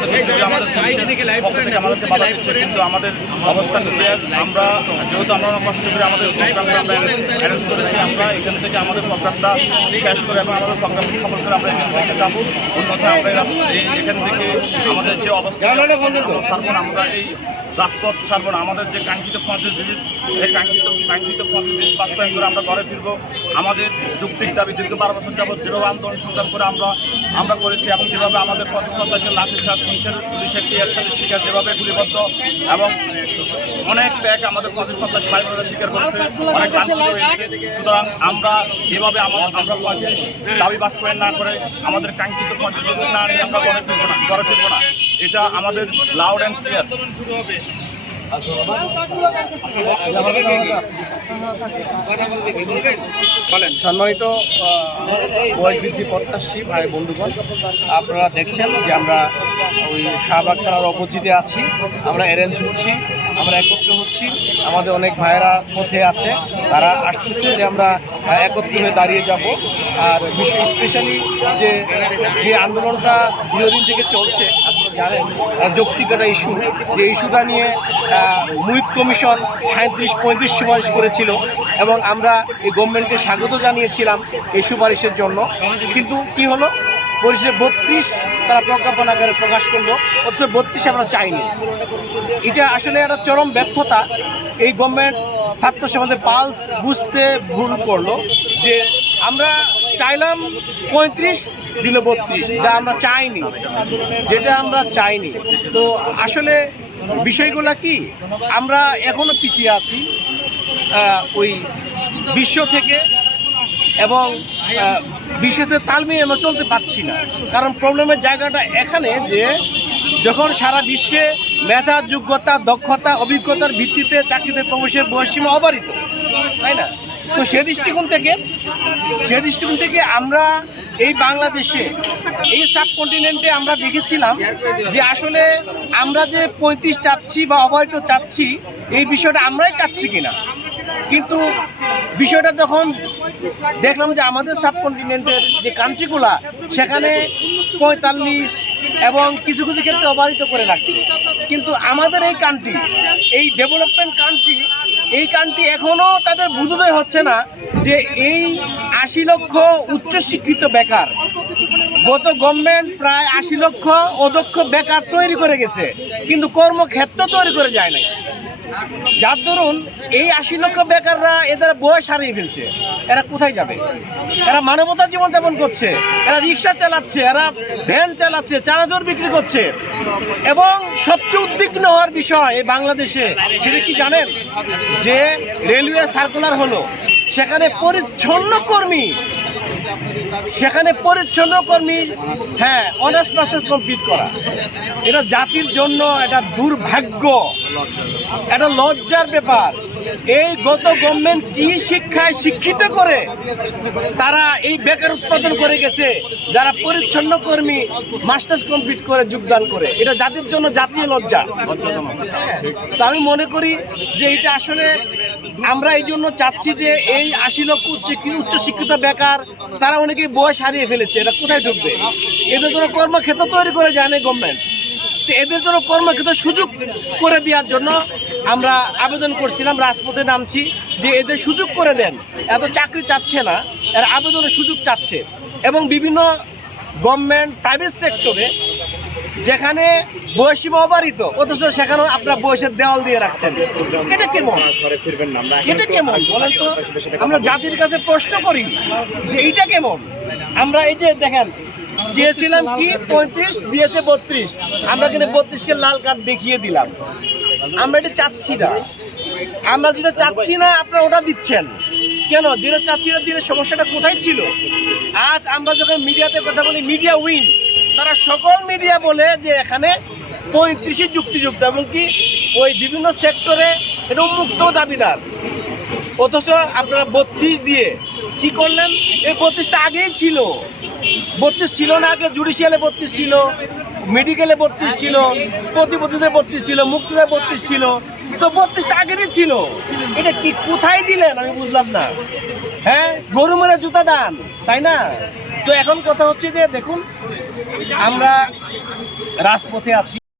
আমাদের আমাদের পুলিশের পক্ষ থেকে আমাদেরকে বাধা দিচ্ছে কিন্তু আমাদের অবস্থান আমরা যেহেতু আমরা কষ্ট করে আমাদের প্রোগ্রামটা আমরা অ্যারেঞ্জ করেছি আমরা এখান থেকে আমাদের প্রোগ্রামটা শেষ করে এবং আমাদের প্রোগ্রাম সফল করে আমরা এখান থেকে যাব অন্যথায় আমরা এই এখান থেকে আমাদের যে অবস্থা আমরা এই রাজপথ ছাড়বো না। আমাদের যে কাঙ্ক্ষিত পঞ্চাশ দিন এই কাঙ্ক্ষিত কাঙ্ক্ষিত পঞ্চাশ দিন বাস্তবায়ন করে আমরা ঘরে ফিরবো। আমাদের যুক্তির দাবি দীর্ঘ বারো বছর যাবৎ যেভাবে আন্দোলন সংগ্রাম করে আমরা আমরা করেছি এবং যেভাবে আমাদের প্রতিষ্ঠান লাঠি শ্বাস পুলিশের পুলিশের টিআরসির শিকার যেভাবে গুলিবদ্ধ এবং অনেক ত্যাগ আমাদের প্রতিষ্ঠান সাহেবরা স্বীকার করেছে, অনেক লাঞ্ছিত হয়েছে। সুতরাং আমরা এভাবে আমার পঞ্চাশ দাবি বাস্তবায়ন না করে আমাদের কাঙ্ক্ষিত পঞ্চাশ দিন না নিয়ে আমরা ঘরে ফিরবো না ঘরে ফিরবো না। এটা আমাদের লাউড অ্যান্ড ক্লিয়ার সম্মানিত বয়স প্রত্যাশী ভাই বন্ধুগণ, আপনারা দেখছেন যে আমরা ওই শাহবাগ অপোজিটে আছি। আমরা অ্যারেঞ্জ হচ্ছি, আমরা একত্র হচ্ছি। আমাদের অনেক ভাইয়েরা পথে আছে। তারা আসতেছে যে আমরা একত্র হয়ে দাঁড়িয়ে যাব। আর বিশেষ স্পেশালি যে যে আন্দোলনটা দীর্ঘদিন থেকে চলছে জানেন যৌক্তিক একটা ইস্যু যে ইস্যুটা নিয়ে মুহিত কমিশন সাঁত্রিশ পঁয়ত্রিশ সুপারিশ করেছিল এবং আমরা এই গভর্নমেন্টকে স্বাগত জানিয়েছিলাম এই সুপারিশের জন্য। কিন্তু কি হলো? পরিশেষে বত্রিশ তারা প্রজ্ঞাপন আকারে প্রকাশ করল, অথচ বত্রিশ আমরা চাইনি। এটা আসলে একটা চরম ব্যর্থতা। এই গভর্নমেন্ট ছাত্র সমাজের পালস বুঝতে ভুল করল যে আমরা চাইলাম পঁয়ত্রিশ, দিল বত্রিশ, যা আমরা চাইনি, যেটা আমরা চাইনি। তো আসলে বিষয়গুলো কি? আমরা এখনও পিছিয়ে আছি ওই বিশ্ব থেকে এবং বিশ্বতে তাল মিলিয়ে আমরা চলতে পারছি না। কারণ প্রবলেমের জায়গাটা এখানে যে, যখন সারা বিশ্বে মেধা, যোগ্যতা, দক্ষতা, অভিজ্ঞতার ভিত্তিতে চাকরিতে প্রবেশের বয়সীমা অবারিত, তাই না? তো সে দৃষ্টিকোণ থেকে, সে দৃষ্টিকোণ থেকে আমরা এই বাংলাদেশে, এই সাবকন্টিনেন্টে আমরা দেখেছিলাম যে আসলে আমরা যে পঁয়ত্রিশ চাচ্ছি বা অবারিত চাচ্ছি, এই বিষয়টা আমরাই চাচ্ছি কিনা। কিন্তু বিষয়টা তখন দেখলাম যে আমাদের সাবকন্টিনেন্টের যে কান্ট্রিগুলা, সেখানে পঁয়তাল্লিশ এবং কিছু কিছু ক্ষেত্রে অবাহিত করে রাখছে। কিন্তু আমাদের এই কান্ট্রি এই ডেভেলপমেন্ট কান্ট্রি এই কান্ট্রি এখনও তাদের বুধোদয় হচ্ছে না যে এই আশি লক্ষ উচ্চশিক্ষিত বেকার গত গভর্নমেন্ট প্রায় আশি লক্ষ অদক্ষ বেকার তৈরি করে গেছে, কিন্তু কর্মক্ষেত্র তৈরি করে যায় নাই। যার দরুন এই আশি লক্ষ বেকাররা এদের বয়স হারিয়ে ফেলছে। এরা কোথায় যাবে? এরা মানবতা জীবনযাপন করছে, এরা রিক্সা চালাচ্ছে, এরা ভ্যান চালাচ্ছে, চানাচুর বিক্রি করছে। এবং সবচেয়ে উদ্বিগ্ন হওয়ার বিষয় এই বাংলাদেশে, সেটা কি জানেন? যে রেলওয়ে সার্কুলার হলো, সেখানে পরিচ্ছন্ন কর্মী সেখানে পরিচ্ছন্ন কর্মী হ্যাঁ অনার্স মাস্টার্স কমপ্লিট করা। এটা জাতির জন্য এটা দুর্ভাগ্য। এটা লজ্জার ব্যাপার। এই গত গভর্নমেন্ট কি শিক্ষায় শিক্ষিত করে তারা এই বেকার উৎপাদন করে গেছে? যারা পরিচ্ছন্ন কর্মী মাস্টার্স কমপ্লিট করে, যোগদান করে। এটা জাতির জন্য জাতীয় লজ্জা। তো আমি মনে করি যে এটা আসলে আমরা এই জন্য চাচ্ছি যে এই আশি লক্ষ উচ্চ- উচ্চশিক্ষিত বেকার, তারা অনেকেই বয়স হারিয়ে ফেলেছে এটা কোথায় ঢুকবে? এদের জন্য কর্মক্ষেত্র তৈরি করে যায় না গভর্নমেন্ট তো এদের জন্য কর্মক্ষেত্র সুযোগ করে দেওয়ার জন্য আমরা আবেদন করছিলাম, রাজপথে নামছি যে এদের সুযোগ করে দেন। এত চাকরি চাচ্ছে না, এরা আবেদনের সুযোগ চাচ্ছে। এবং বিভিন্ন গভর্নমেন্ট প্রাইভেট সেক্টরে যেখানে বয়সী অবারিত অথচ সেখানেও আপনার বয়সের দেওয়াল দিয়ে রাখছেন। এটা কেমন? এটা কেমন? বলেন তো আমরা জাতির কাছে প্রশ্ন করি যে এইটা কেমন? আমরা এই যে দেখেন চেয়েছিলাম কি পঁয়ত্রিশ দিয়েছে বত্রিশ। আমরা কিন্তু বত্রিশকে লাল কার্ড দেখিয়ে দিলাম। আমরা এটা চাচ্ছি না। আমরা যেটা চাচ্ছি না আপনারা ওটা দিচ্ছেন। কেন? যেটা চাচ্ছি না দিলে সমস্যাটা কোথায় ছিল? আজ আমরা যখন মিডিয়াতে কথা বলি, মিডিয়া উইন, তারা সকল মিডিয়া বলে যে এখানে পঁয়ত্রিশে যুক্তিযুক্ত এমনকি ওই বিভিন্ন সেক্টরে এটা উন্মুক্ত দাবিদার। অথচ আপনারা বত্রিশ দিয়ে কি করলেন? এই বত্রিশটা আগেই ছিল। বত্রিশ ছিল না আগে, জুডিশিয়ালে বত্রিশ ছিল। মেডিকেলে বত্রিশ ছিল প্রতিপত্তিতে বত্রিশ ছিল মুক্তিতে বত্রিশ ছিল, তো বত্রিশটা আগেরই ছিল। এটা কি কোথায় দিলেন? আমি বুঝলাম না। হ্যাঁ গরু মেরে জুতা দান, তাই না? তো এখন কথা হচ্ছে যে, দেখুন, আমরা রাজপথে আছি।